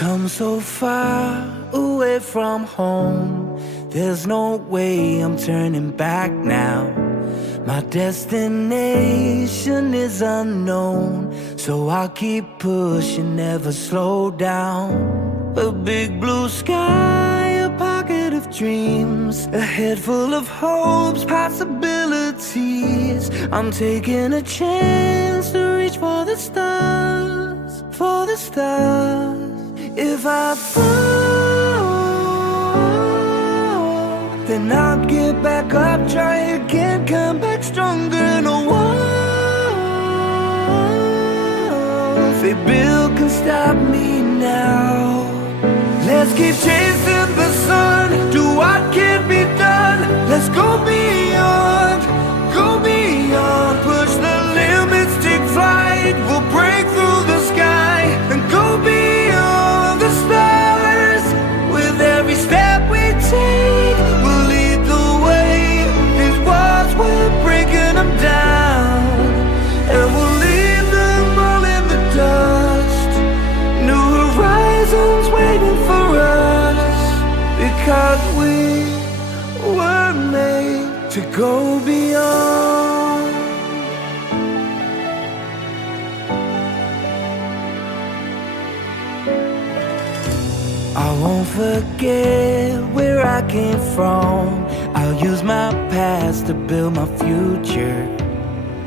come so far away from home. There's no way I'm turning back now. My destination is unknown, so I'll keep pushing, never slow down. A big blue sky, a pocket of dreams, a head full of hopes, possibilities. I'm taking a chance to reach for the stars, for the stars. If I fall, then I'll get back up, try again, come back stronger. No walls they build can stop me now. Let's keep chasing the sun, do what can be done. Let's go beyond, push the limits, take flight. We'll break through the sky and go beyond the stars. With every step we take, we'll lead the way. These walls, we're breaking them down, and we'll leave them all in the dust. New horizons waiting for us, because we were made to go beyond. I won't forget where I came from. I'll use my past to build my future.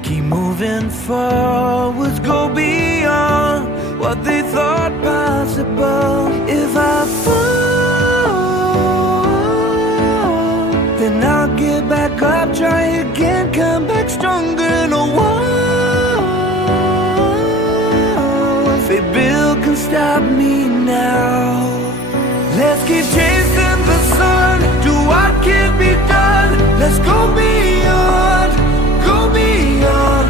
Keep moving forwards, go beyond what they thought possible. If I fall, then I'll get back up, try again, come back stronger. No walls they build can stop me now. Let's keep chasing the sun, do what can be done. Let's go beyond,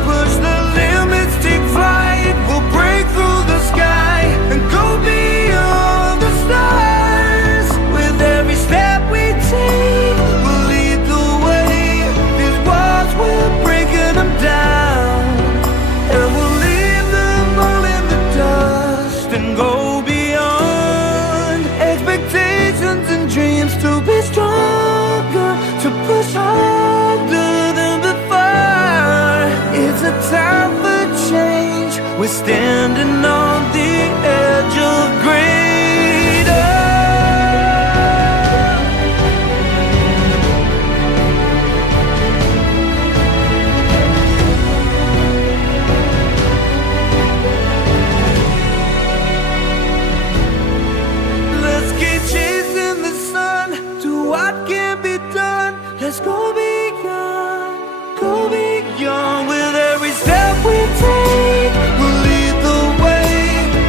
push the limits, take flight. We'll break through the sky and go beyond the stars. With every step we take, we'll lead the way. These walls, we're breaking them down, and we'll leave them all in the dust and go beyond. Expectations and dreams to be stronger, to push harder than before. It's a time for change, we're standing on the edge of greater. Let's keep chasing the sun, do what can be done. Let's go beyond, with every step we take. We'll lead the way.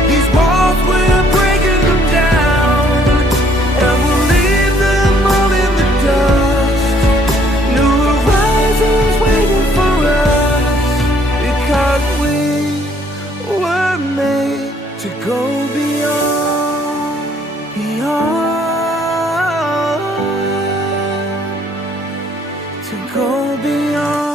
These walls, we're breaking them down, and we'll leave them all in the dust. New horizons waiting for us, because we were made to go beyond, to go beyond.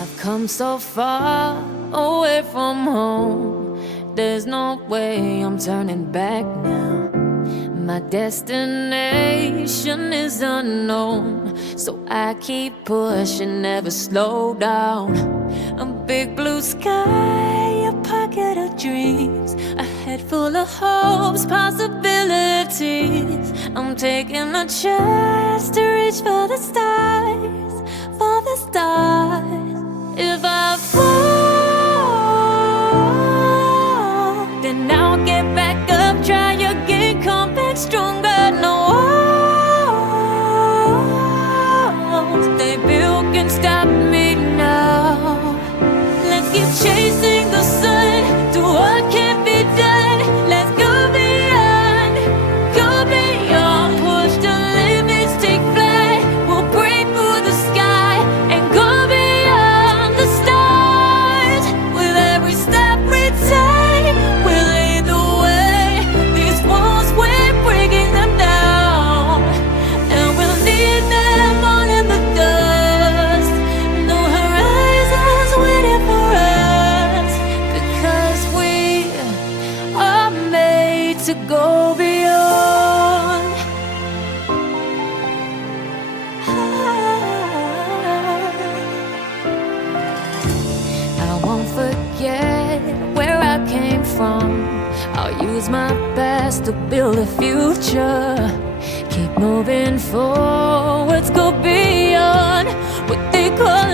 I've come so far away from home. There's no way I'm turning back now. My destination is unknown, so I keep pushing, never slow down. A big blue sky, a pocket of dreams, a head full of hopes, possibilities. I'm taking a chance to reach for the stars, for the stars. If I fall, then I'll get back up, try again, come back stronger. No walls they build can stop me now. Let's keep chasing the sun, do what can be done. Let's go beyond, push the limits, take flight. We'll break through the sky and go beyond the stars. With every step we take, we'll lead the way. These walls, we're breaking them down. won't forget where I came from. I'll use my best to build a future. Keep moving forwards, go beyond what they call